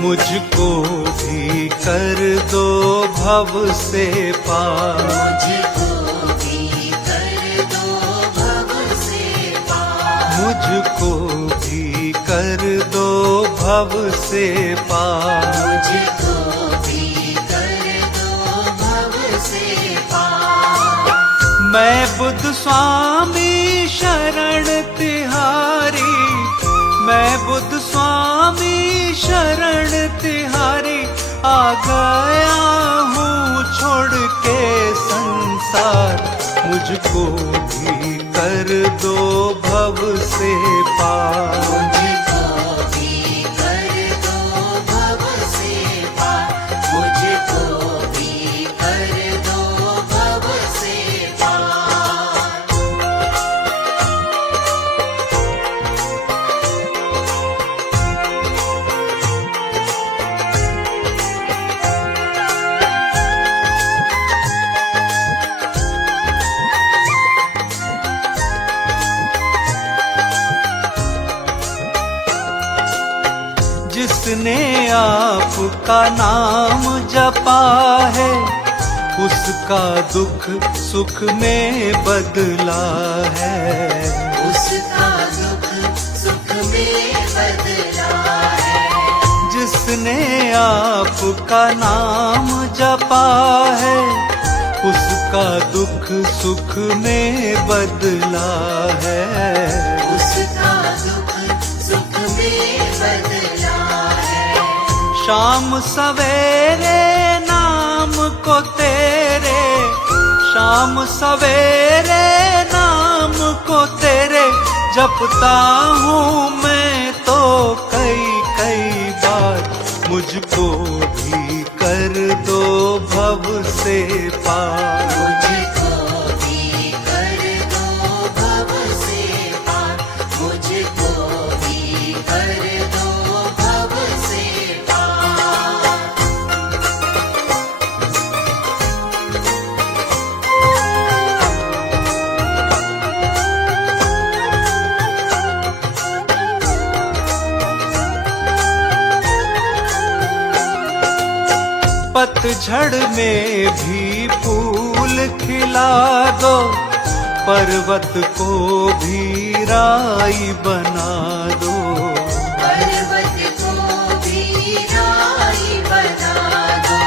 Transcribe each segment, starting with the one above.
मुझको भी कर दो भव से पार, मुझको भी कर दो भव से पार, मुझको भी कर दो भव से पार, मुझको भी कर दो भव से पार। मैं बुद्ध स्वामी शरण तिहारी, मैं बुद्ध स्वामी शरण तिहारी, आ गया हूँ छोड़ के संसार, मुझको भी कर दो भव से पार, मुझको भी कर दो भव से पार, मुझको भी कर दो भव से पार। जिसने आपका नाम जपा है, उसका दुख सुख में बदला है, उसका दुख सुख में बदला है। जिसने आपका नाम जपा है, उसका दुख सुख में बदला है, उसका दुख सुख में बदला है। शाम सवेरे नाम को तेरे, शाम सवेरे नाम को तेरे, जपता हूँ मैं तो कई कई बार, मुझको भी कर दो भव से पार, मुझको भी कर दो भव से पार, मुझको भी कर दो भव से पार। पतझड़ में भी फूल खिला दो, पर्वत को भी राई बना दो, पर्वत को भी राई बना दो।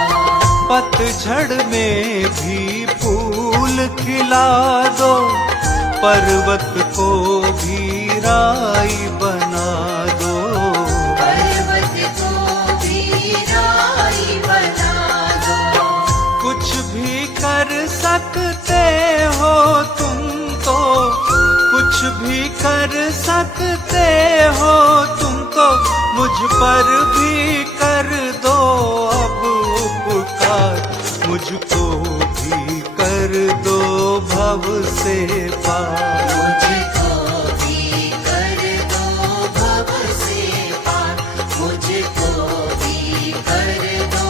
पतझड़ में भी फूल खिला दो, पर्वत को भी राई बना दो, पर्वत को भी राई बना दो। कुछ भी कर सकते हो तुम तो, कुछ भी कर सकते हो तुम तो, मुझ पर भी कर दो अब उपकार, मुझको भी कर दो भव से पार, मुझको भी कर दो भव से पार, मुझको भी कर दो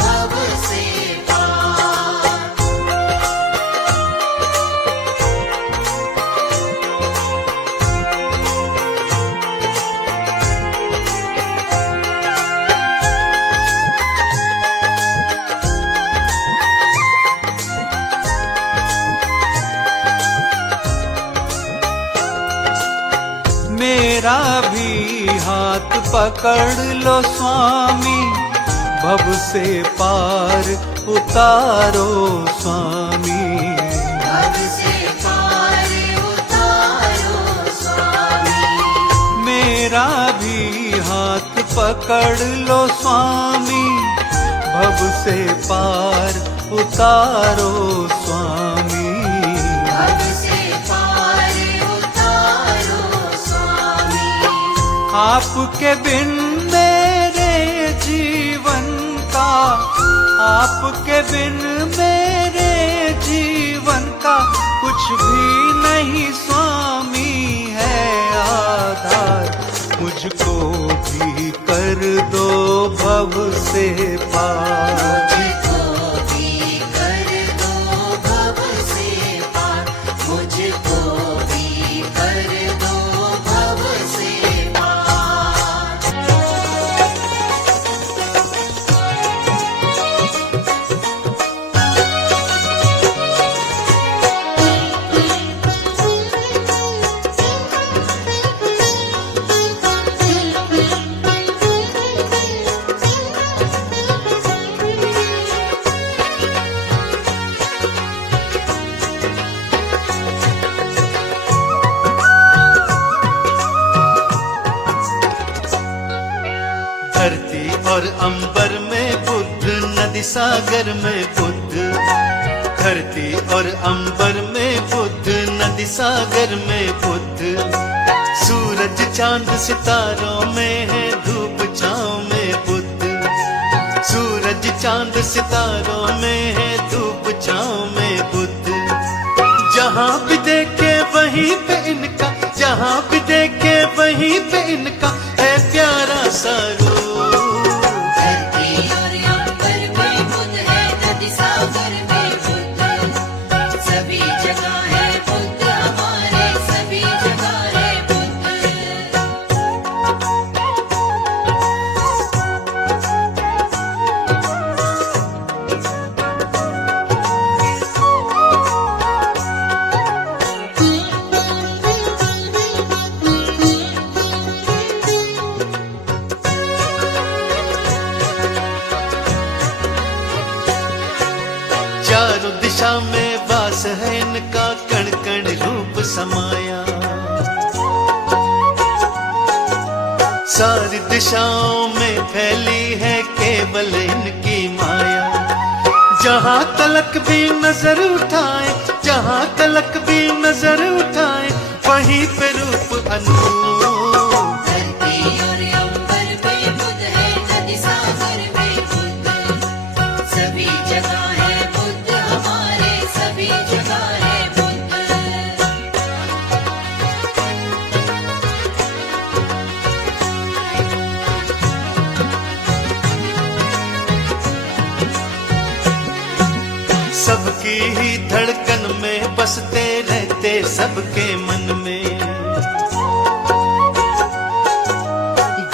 भव से पार। मेरा भी हाथ पकड़ लो स्वामी, भव से पार उतारो स्वामी, भव से पार उतारो स्वामी। मेरा भी हाथ पकड़ लो स्वामी, भव से पार उतारो स्वामी, भव से पार उतारो स्वामी। आपके बिन मेरे जीवन का, आपके बिन मेरे जीवन का कुछ भी नहीं स्वामी है आधार, मुझको भी कर दो भव से पार, मुझको भी कर दो भव से पार, मुझको भी कर दो भव से पार। और अंबर में बुद्ध, नदी सागर में बुद्ध। धरती और अंबर में बुद्ध, नदी सागर में बुद्ध। सूरज चांद सितारों में है, धूप छाँव में बुद्ध। सूरज चांद सितारों में है, धूप छाँव में बुद्ध। जहाँ भी देखे वहीं पे इनका, जहाँ भी देखे वहीं पे इनका है प्यारा सा रूप। धरती और अंबर में बुद्ध है, नदी सागर में बुद्ध। सभी जगह है बुद्ध, हमारे सभी जगह है बुद्ध। चारों दिशा में वास है इनका, कण कण रूप समाया। सारी दिशाओं में फैली है केवल इनकी माया। जहाँ तलक भी नजर उठाए, जहाँ तलक भी नजर उठाए, वहीं पे रूप अनूप। धरती और अंबर में बुद्ध है, नदी सागर में बुद्ध। सभी जगह है बुद्ध, हमारे सभी जगह है बुद्ध। सबकी ही धड़कन में बसते रहते सबके मन में।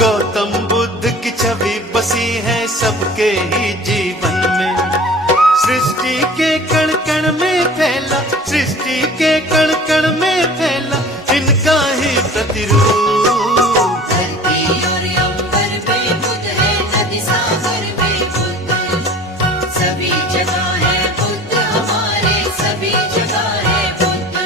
गौतम बुद्ध की छवि बसी है सबके ही जीवन में। सृष्टि के कण कण में फैला, सृष्टि के कण कण में फैला इनका ही प्रतिरूप। धरती और अंबर में बुद्ध है, नदी सागर में बुद्ध। सभी जगह है बुद्ध, हमारे सभी जगह है बुद्ध।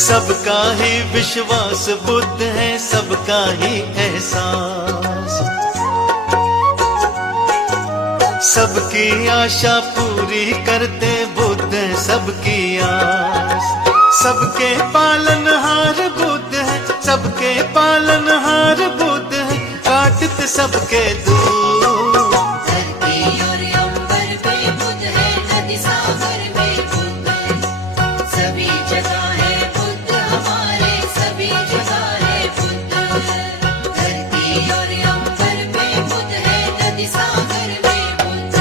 सबका ही विश्वास बुद्ध है, सबका ही एहसास। सबकी आशा पूरी करते बुद्ध है, सबकी आस। सबके पालनहार बुद्ध है, सबके पालनहार बुद्ध है, काटते सबके दूर। धरती और अंबर में बुद्ध है, नदी सागर में बुद्ध। सभी जगह है बुद्ध, हमारे सभी जगह है बुद्ध। धरती और अंबर में बुद्ध है, नदी सागर में बुद्ध।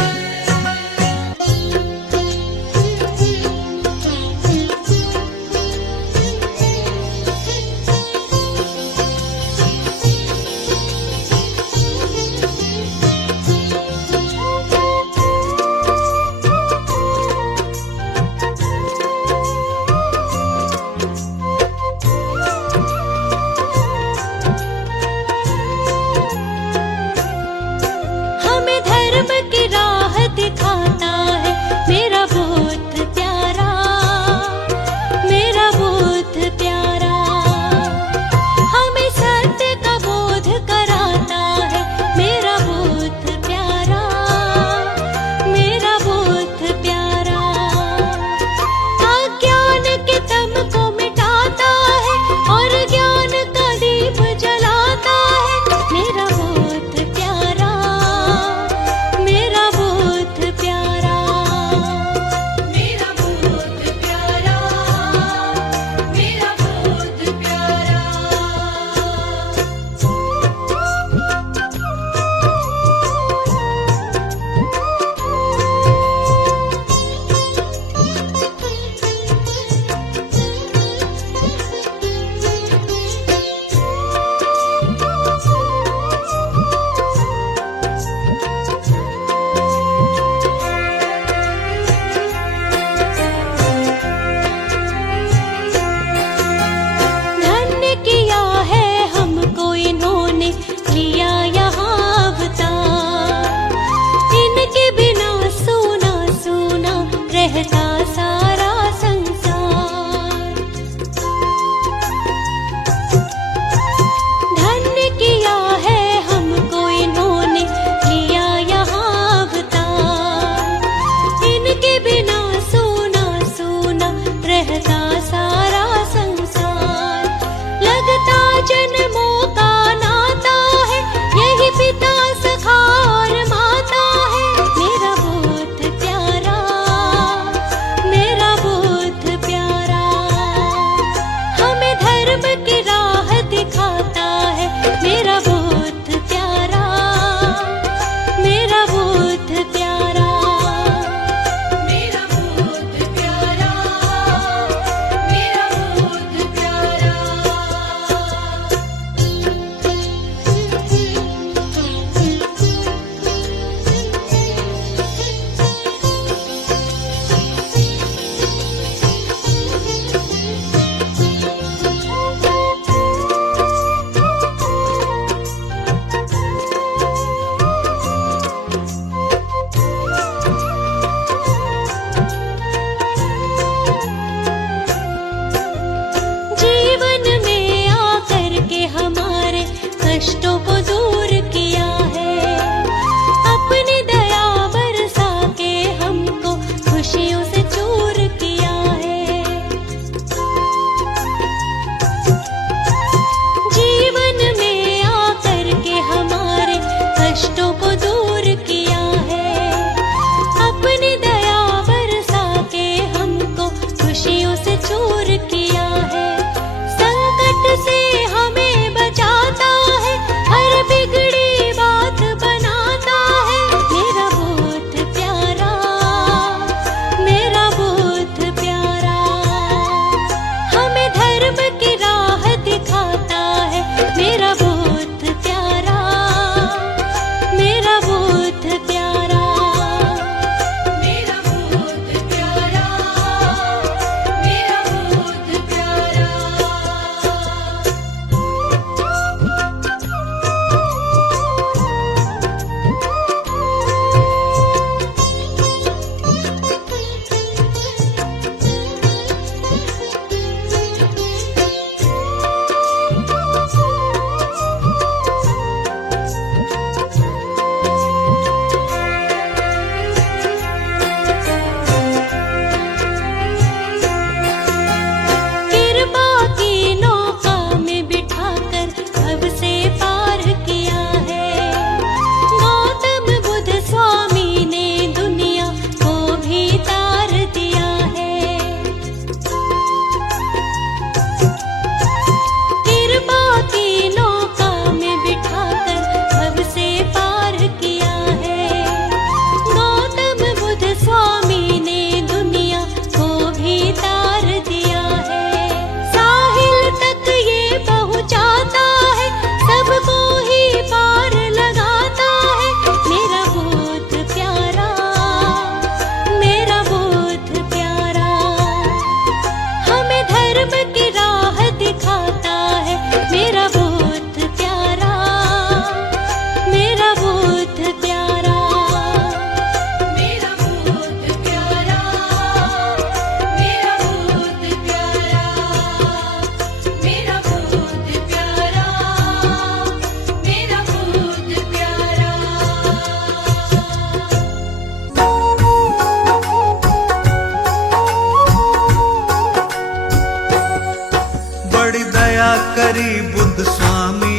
करी बुद्ध स्वामी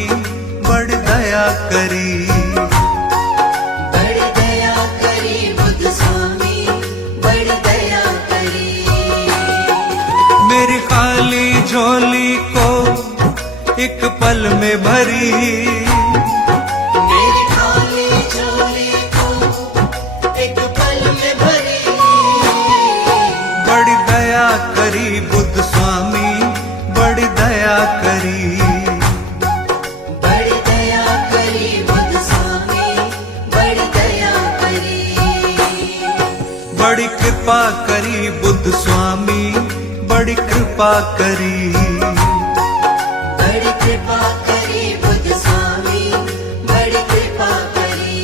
बड़ी दया करी। बड़ी दया करी बुद्ध स्वामी, बड़ी दया करी। मेरी खाली झोली को एक पल में भरी, मेरी खाली झोली को एक पल में भरी। बड़ी दया करी बुद्ध स्वामी बड़ी दया करी। बड़ी दया करी बुद्ध स्वामी, बड़ी दया करी। बड़ी कृपा करी बुद्ध स्वामी बड़ी कृपा करी। बड़ी कृपा करी बुद्ध स्वामी, बड़ी कृपा करी।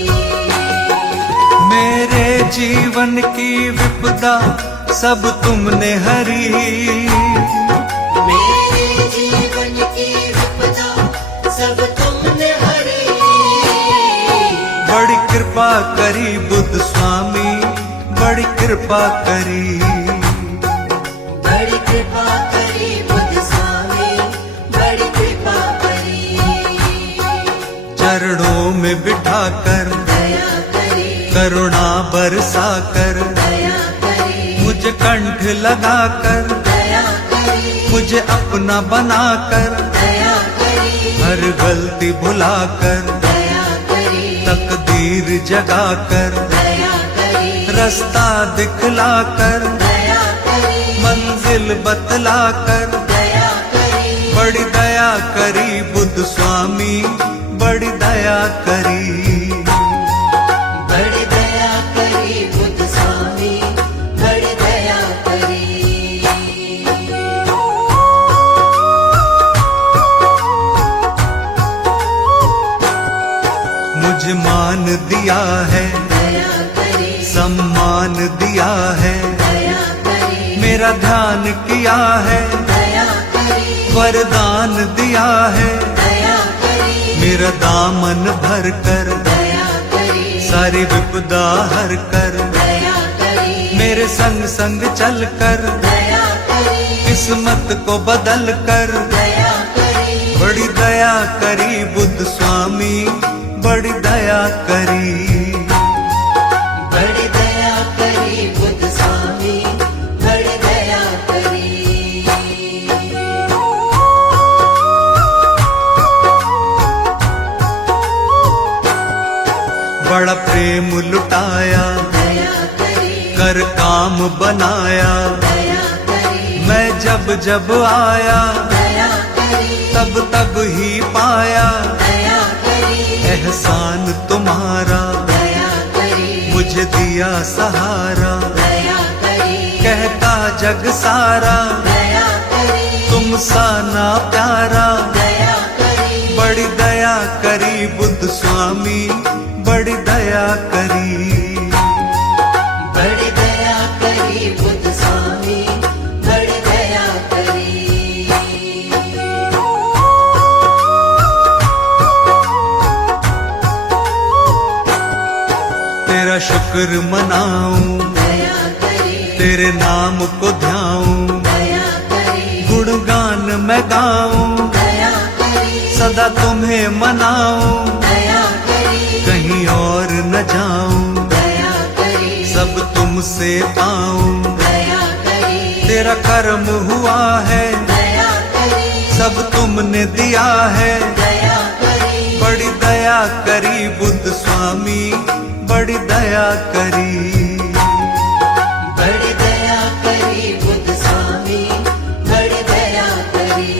मेरे जीवन की विपदा सब तुमने हरी। मेरे जीवन की विपदा सब तुमने हरी। बड़ी कृपा करी बुद्ध स्वामी बड़ी कृपा करी। बड़ी कृपा करी बुद्ध स्वामी, बड़ी कृपा करी। चरणों में बिठाकर दया करी, करुणा बरसा कर, दया करी। मुझे कंठ लगाकर, दया करी, मुझे अपना बनाकर, दया करी। हर गलती भुलाकर, दया करी, तकदीर जगाकर, दया करी। रास्ता दिखलाकर, दया करी, मंजिल बतलाकर, दया करी। बड़ी दया करी बुद्ध स्वामी बड़ी दया करी। बड़ी दया करी बुद्ध स्वामी, बड़ी दया करी। मुझे मान दिया है दया करी, सम्मान दिया है, दया करी। मेरा ध्यान किया है, दया करी, वरदान दिया है, दया करी। मेरा दामन भर कर, दया करी, सारी विपदा हर कर, दया करी। मेरे संग संग चल कर, दया करी, किस्मत को बदल कर, दया करी। बड़ी दया करी बुद्ध स्वामी बड़ी दया करी। बड़ी दया करी बुद्ध स्वामी, बड़ी दया करी। बड़ा प्रेम लुटाया दया करी, कर काम बनाया, दया करी। मैं जब जब आया दया करी, तब तब ही पाया, दया करी। एहसान तुम्हारा दया करी, मुझे दिया सहारा, दया करी। कहता जग सारा दया करी, तुम सा ना प्यारा। दया करी। बड़ी दया करी बुद्ध स्वामी बड़ी दया करी। बड़ी दया करी बुद्ध स्वामी, बड़ी दया करी। तेरा शुक्र मनाऊं दया करी, तेरे नाम को ध्याऊं, दया करी। गुणगान मैं गाऊं, दया करी, सदा तुम्हें मनाऊं, दया करी। कहीं और न जाऊं, दया करी, सब तुमसे पाऊं। दया करी। तेरा कर्म हुआ है दया करी, सब तुमने दिया है, दया करी। बड़ी दया करी बुद्ध स्वामी बड़ी दया करी। बड़ी दया करी बुद्ध स्वामी, बड़ी दया करी।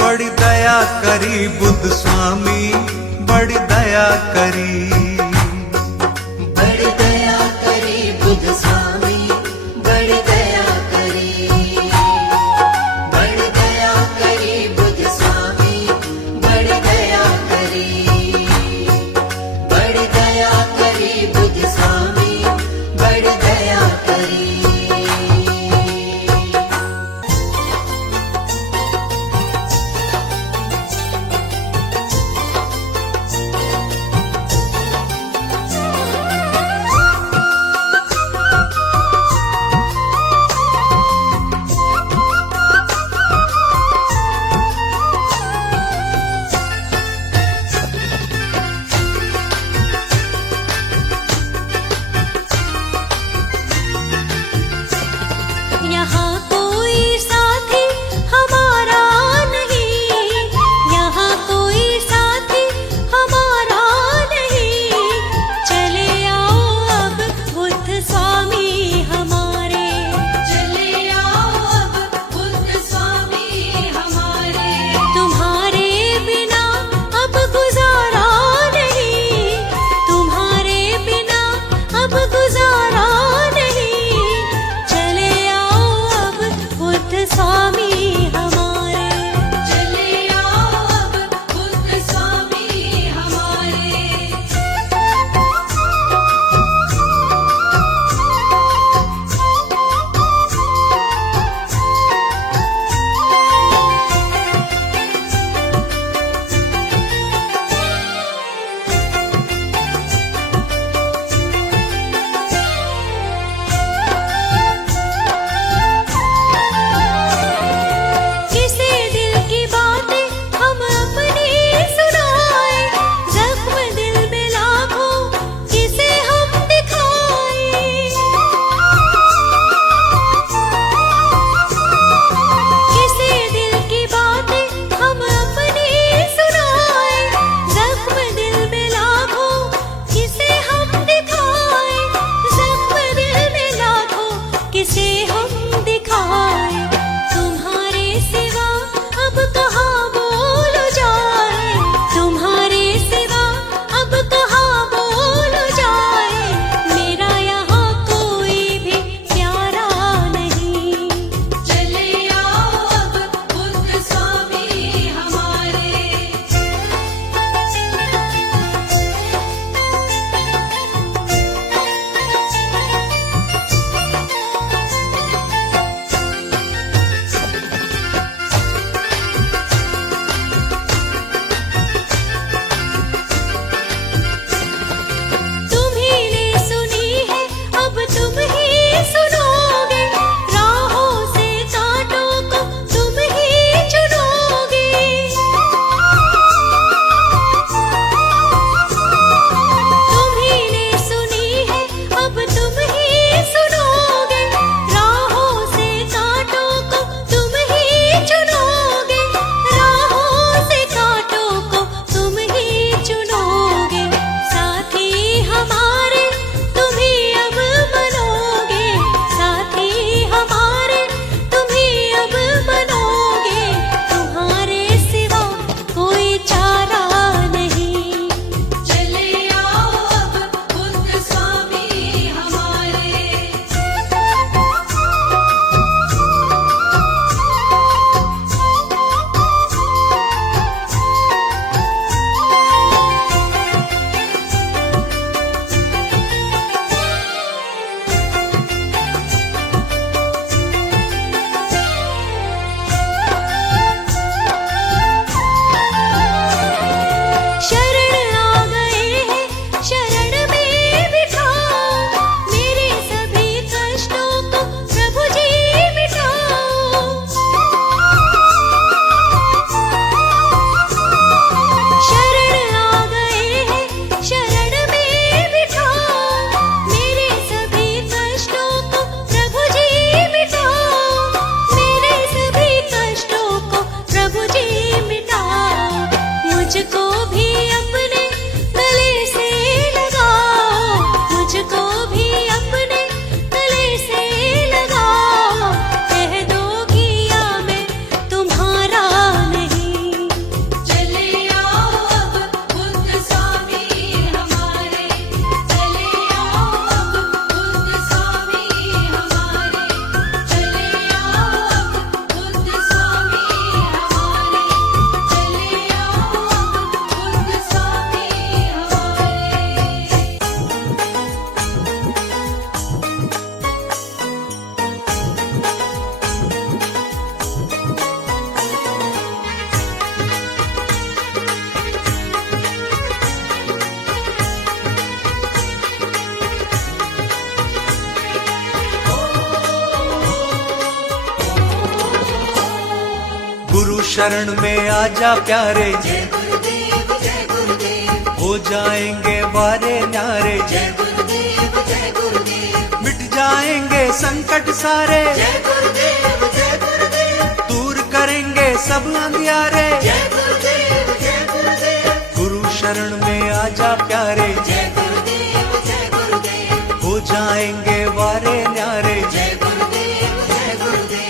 बड़ी दया करी बुद्ध स्वामी बड़ी दया करी। बड़ी दया करी बुद्ध स्वामी, बड़ी दया करी। बड़ी दया करी बुद्ध स्वामी, बड़ी दया करी। बड़ी दया करी बुद्ध स्वामी, बड़ी दया करी। शरण में आजा प्यारे, जय गुरुदेव जय गुरुदेव, हो जाएंगे वारे न्यारे, जय गुरुदेव जय गुरुदेव, मिट जाएंगे संकट सारे, जय गुरुदेव जय गुरुदेव, दूर करेंगे सब अंधियारे। जय गुरुदेव जय गुरुदेव, गुरु शरण में आजा प्यारे, जय गुरुदेव जय गुरुदेव, हो जाएंगे वारे न्यारे। जय गुरुदेव जय गुरुदेव।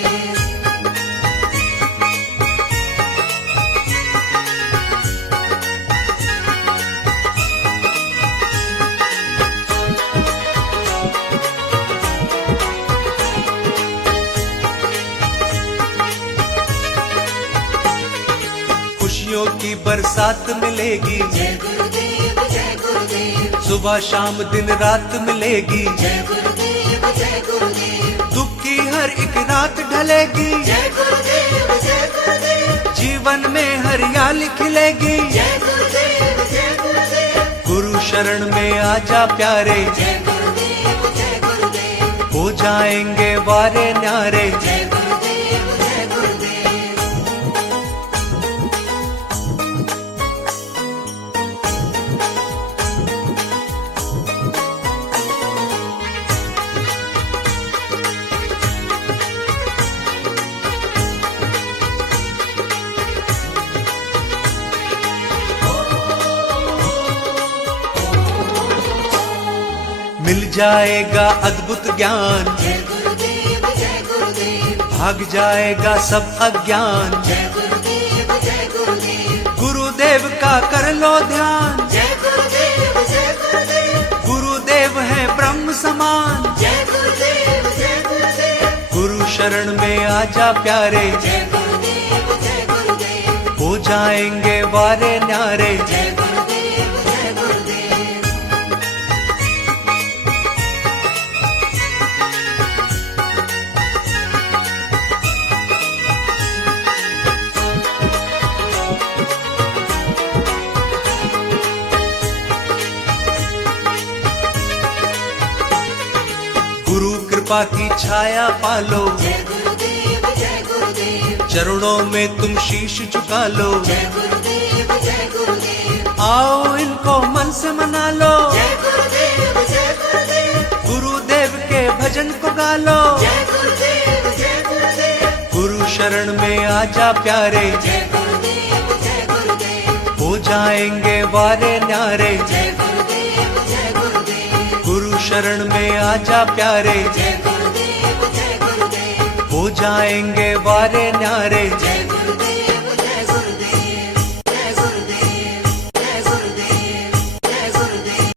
खुशियों की बरसात मिलेगी, जय गुरुदेव जय गुरुदेव, सुबह शाम दिन रात मिलेगी, जय गुरुदेव जय गुरुदेव, दुख की हर एक रात ढलेगी, जय गुरुदेव जय गुरुदेव, जीवन में हरियाली खिलेगी। जय गुरुदेव जय गुरुदेव, गुरु शरण में आजा प्यारे, जय गुरुदेव जय गुरुदेव, हो जाएंगे वारे न्यारे। जय गुरुदेव जय गुरुदेव। मिल जाएगा अद्भुत ज्ञान, जय गुरुदेव जय गुरुदेव, भाग जाएगा सब अज्ञान, जय गुरुदेव जय गुरुदेव, गुरुदेव का कर लो ध्यान। जय गुरुदेव जय गुरुदेव, गुरुदेव है ब्रह्म समान, जय गुरुदेव जय गुरुदेव, गुरु शरण में आजा प्यारे, जय गुरुदेव जय गुरुदेव, हो जाएंगे वारे न्यारे। जय गुरुदेव जय गुरुदेव। गुरु कृपा की छाया पालो, जय गुरुदेव जय गुरुदेव, चरणों में तुम शीश झुका लो, जय गुरुदेव जय गुरुदेव, आओ इनको मन से मना लो, जय गुरुदेव जय गुरुदेव, गुरुदेव के भजन को गा लो। जय गुरुदेव जय गुरुदेव, गुरु शरण में आजा प्यारे, जय गुरुदेव जय गुरुदेव, हो जाएंगे वारे न्यारे। जय गुरुदेव जय गुरुदेव, गुरु शरण में आजा प्यारे, जय गुरुदेव जय गुरुदेव, हो जाएंगे वारे न्यारे। जय गुरुदेव जय गुरुदेव, जय गुरुदेव जय गुरुदेव, जय गुरुदेव।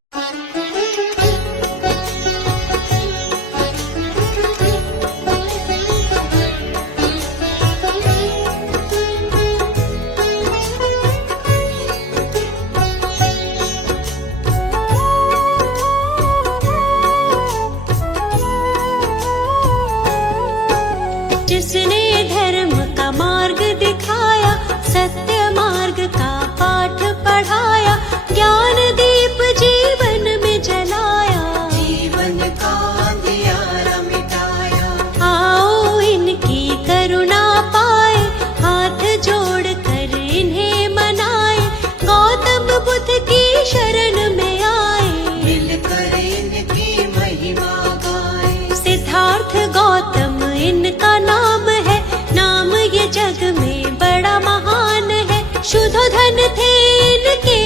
जिसने धर्म का मार्ग दिखाया, सत्य मार्ग का पाठ पढ़ाया, ज्ञान दीप जीवन में जलाया, जीवन का अंधियारा मिटाया। आओ इनकी करुणा पाए, हाथ जोड़ कर इन्हें मनाए, गौतम बुद्ध की शरण में आए, मिलकर इनकी महिमा गाए। सिद्धार्थ गौतम इनका नाम है, नाम ये जग में बड़ा महान है। शुद्धोधन थे इनके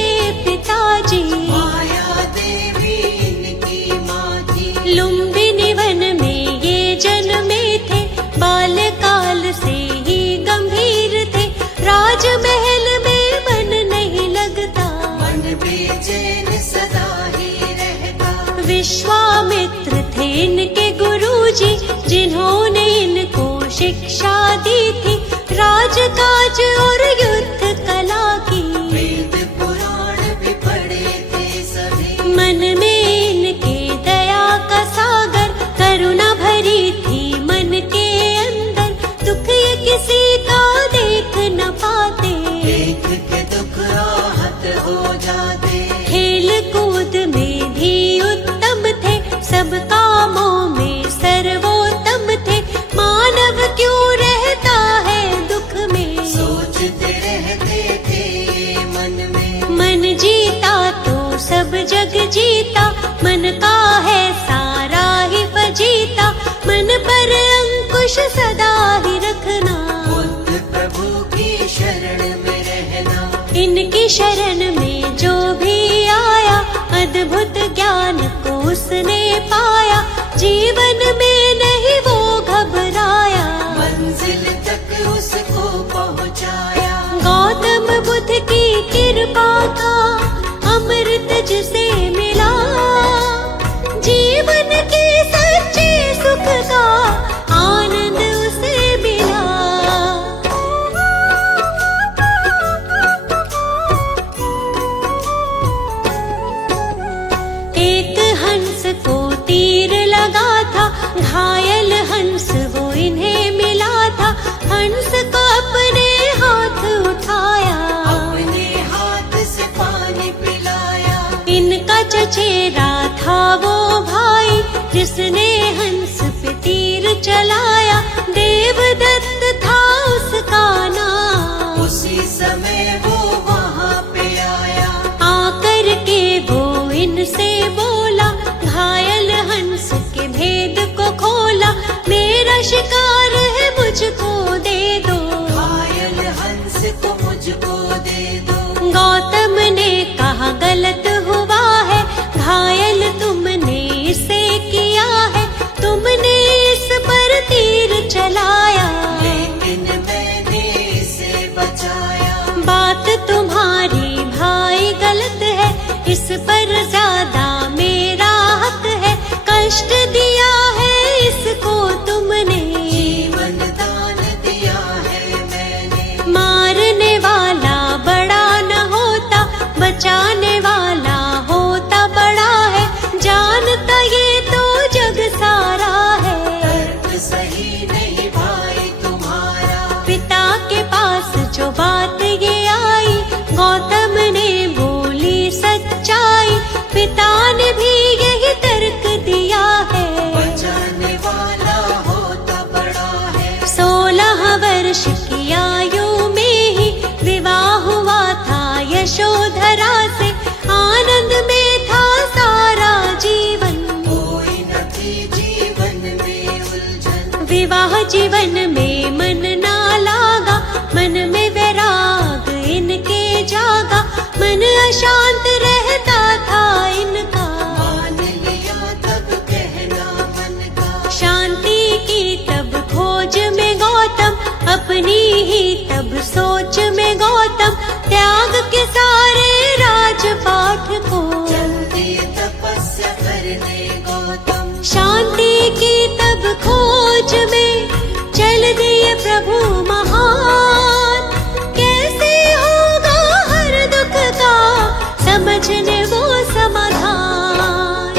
पिताजी, माया देवी इनकी माँ थी। लुम्बिनी वन में ये जन्मे थे, बाल्यकाल से ही गंभीर थे, राजमहल में मन नहीं लगता, मन बेचैन सदा ही रहता। विश्वामित्र थे इनके गुरुजी, जिन्होंने इनको शिक्षा दी थी, राजकाज और युद्ध कला की। वेद पुराण भी पढ़े थे सभी, मन में इनके दया का सागर, करुणा भरी थी मन के अंदर, दुख ये किसी का देख न पाते, देख के दुख आहत हो जाते। खेल कूद में भी उत्तम थे, सब कामों में सर्वोत्तम थे, मानव क्यों रहता है दुख में। सोच है सारा ही फजीता, मन पर अंकुश सदा ही रखना। बुद्ध प्रभु की शरण में रहना, इनकी शरण में जो भी आया, अद्भुत ज्ञान को उसने पाया, जीवन में नहीं वो घबराया, मंजिल तक उसको पहुँचाया। गौतम बुद्ध की कृपा का अमृत जिसे मिला, जीवन के सच्चे सुख का आनंद उसे मिला। एक हंस को तीर लगा था, घायल हंस वो इन्हें मिला था, हंस को अपने हाथ उठाया, अपने हाथ से पानी पिलाया। इनका चचेरा था वो भाई, जिसने हंस पे तीर चलाया, देवदत्त था उसका नाम। उसी समय वो वहाँ पे आया, आकर के वो इनसे बोला, घायल हंस के भेद को खोला, मेरा शिकार है मुझको दे दो, घायल हंस को मुझको दे दो। गौतम ने कहा गलत हुआ है, घायल तुमने इसे किया है, तुमने इस पर तीर चलाया, लेकिन मैंने इसे बचाया। बात तुम्हारी भाई गलत है, इस पर ज्यादा मेरा हक है, कष्ट दिया है इसको तुमने, जीवन दान दिया है मैंने। मारने वाला बड़ा न होता, बचाने वाला होता बड़ा है, जानता ये तो जग सारा है। तर्क सही नहीं भाई तुम्हारा, पिता के पास जो बात ये आई, गौतम ने बोली सच्चाई, पिता ने भी यही तर्क दिया है, बचाने वाला होता बड़ा है। 16 वर्ष की आयु में ही विवाह हुआ था यशोधरा से, आनंद में था सारा जीवन, कोई न थी जीवन में उलझन। विवाह जीवन में मन ना लागा, मन में वैराग इनके जागा, मन अशांत रहता था इनका, मान लिया तब कहना मन का। शांति की तब खोज में गौतम, अपनी ही तब सोच में गौतम, त्याग के सारे राजपाठ को, जल्दी तपस्या करने गौतम। शांति की तब खोज में चल दिए प्रभु महान, कैसे होगा हर दुख का समझने वो समाधान।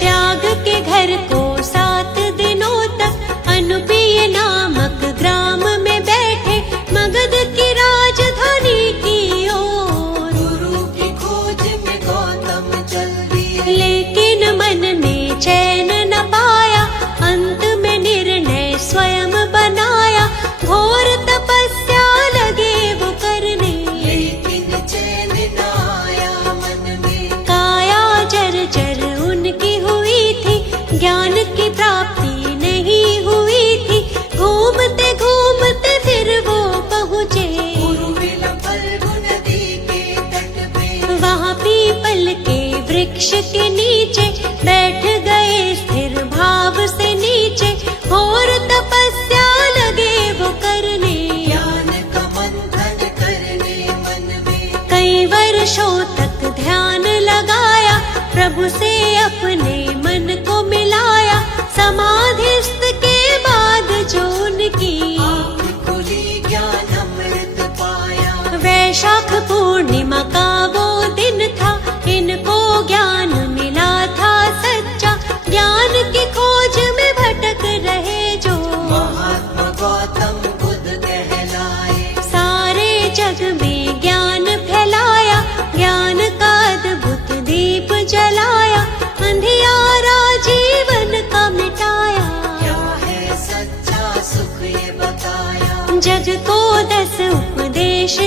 त्याग के घर को 7 दिनों तक अनुपीय नामक ग्राम में बैठे, मगध की राजधानी की ओर, गुरु की खोज में गौतम चल दिए, लेकिन मन में चैन न पाया, अंत में निर्णय स्वयं बनाया, घोर तपस्या लगे वो करने, लेकिन चैन न आया मन में। काया जर्जर उनकी हुई थी, ज्ञान की प्राप्ति नहीं हुई थी, घूमते घूमते फिर वो पहुँचे, उर्विल फल्गु नदी के तट पे, वहाँ पीपल के वृक्ष के नीचे बैठ गए स्थिर भाव से नीचे, घोर तपस्या लगे वो करने, ज्ञान का मंथन करने मन में। कई वर्षों तक ध्यान लगाया, प्रभु से अपने मन को मिलाया, समाधिस्थ के बाद जो उनकी आँख खुली ज्ञान अमृत पाया, वैशाख पूर्णिमा का वो दिन था, इनको ज्ञान मिला था सच्चा, ज्ञान की खोज में भटक रहे जो, महात्मा गौतम बुद्ध कहलाए। सारे जग में ज्ञान फैलाया, ज्ञान का अद्भुत दीप जलाया, अंधियारा जीवन का मिटाया, क्या है सच्चा सुख ये बताया, जग को 10 उपदेश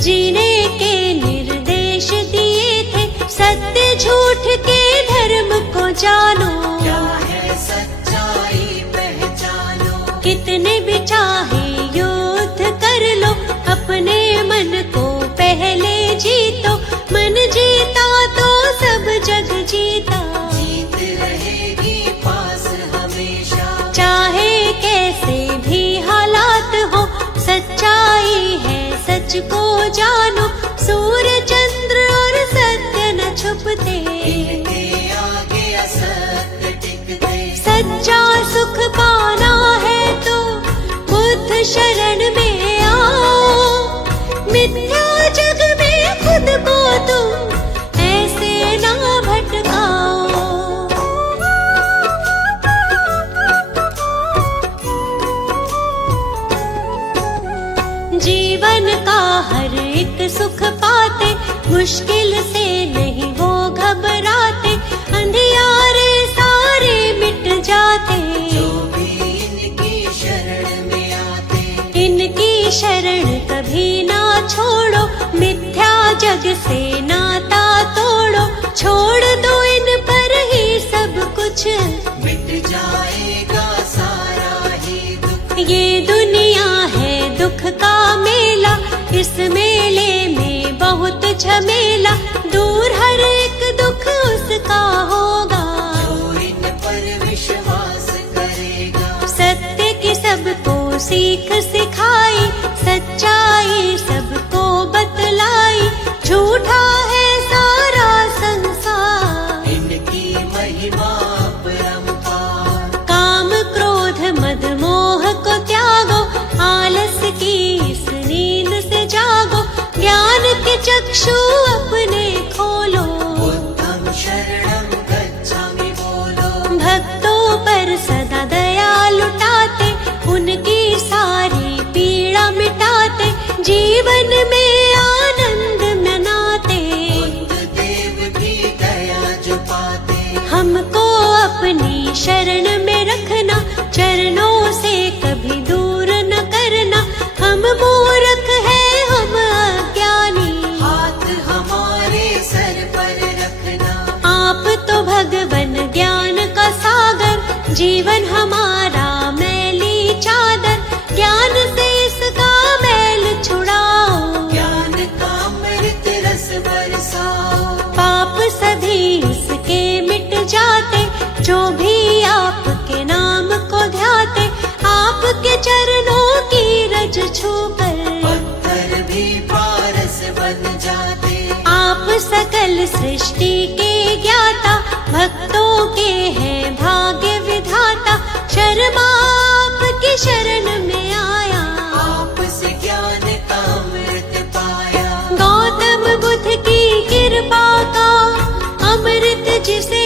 जीने के निर्देश दिए थे, सत्य झूठ के धर्म को जानो, क्या है सच्चाई पहचानो। कितने भी चाहे युद्ध कर लो, अपने मन को पहले जीतो, मन जीता तो सब जग जीता। जीत रहेगी पास हमेशा, चाहे कैसे भी हालात हो, सच्चाई है सच को जानो, सूर्य चंद्र और सत्य न छुपते, इनके आगे असत्य टिकते। सच्चा सुख पाना है तो बुद्ध शरण में आओ, मिथ्या जग में खुद को तुम ऐसे ना भटकाओ। जीवन का हर एक सुख पाते, मुश्किल से नहीं वो घबराते, अंधियारे सारे मिट जाते, जो भी इनकी शरण में आते। इनकी शरण कभी ना छोड़ो, मिथ्या जग से नाता तोड़ो, छोड़ दो इन पर ही सब कुछ, मिट जाएगा सारा ही दुख। ये दुनिया है दुख का मेला, इस मेले में बहुत झमेला, दूर हर एक दुख उसका होगा, जो इन पर विश्वास करेगा। सत्य की सबको सीख सिखाई, सच्चाई सबको बतलाई, झूठा है सारा संसार, इनकी महिमा परंपार। काम क्रोध मद मोह को त्यागो, आलस की इस नींद से जागो, ज्ञान के चक्षु अपने खोलो, बुद्धं शरणं गच्छामि बोलो। भक्तों पर सदा दया लुटाते, उनकी सारी पीड़ा मिटाते, जीवन में आनंद मनाते, बुद्ध देव भी दया जो पाते। हमको अपनी शरण में रखना, चरणों से कभी दूर न करना, हम मूर्ख हैं हम अज्ञानी, हाथ हमारे सर पर रखना। आप तो भगवन ज्ञान का सागर, जीवन हमारा मैली चादर, ज्ञान से इसका मैल छुड़ाओ, ज्ञान का अमृत रस बरसाओ। पाप सभी उसके मिट जाते, जो भी आपके नाम को ध्याते, आपके चरणों की रज छूकर पत्थर भी पारस बन जाते। आप सकल सृष्टि के ज्ञाता, भक्तों के हैं भाग्य विधाता, शर्मा आपकी शरण में आया, आपसे ज्ञान का अमृत पाया। गौतम बुद्ध की कृपा का अमृत जिसे